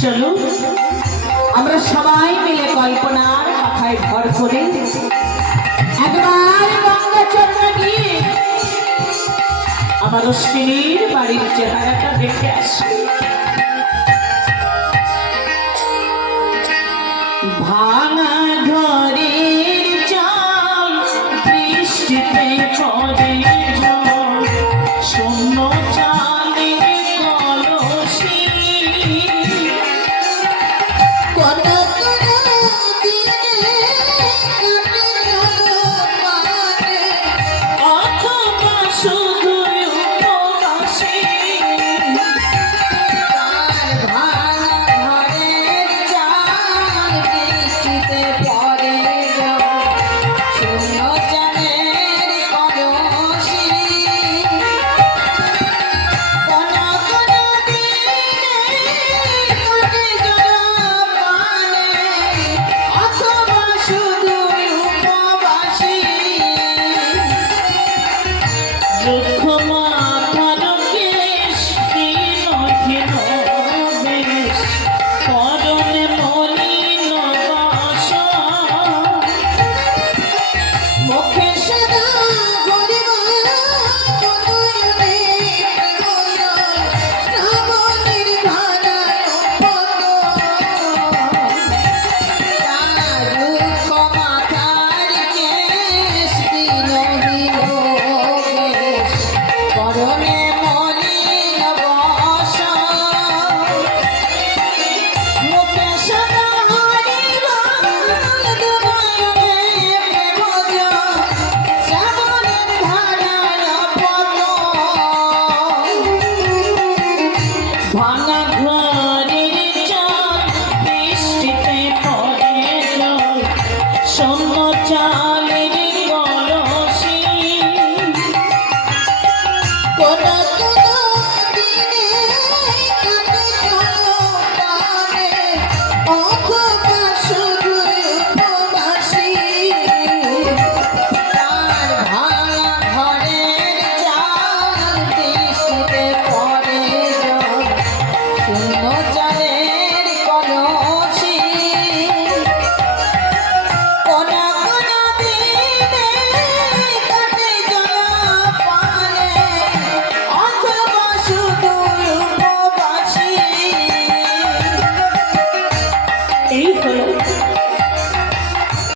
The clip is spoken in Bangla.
চলো আমরা সবাই মিলে কল্পনার কথায় ভর করে আমার অশ্বিনীর বাড়ির চেহারাটা দেখে আসি। আমি Adonai.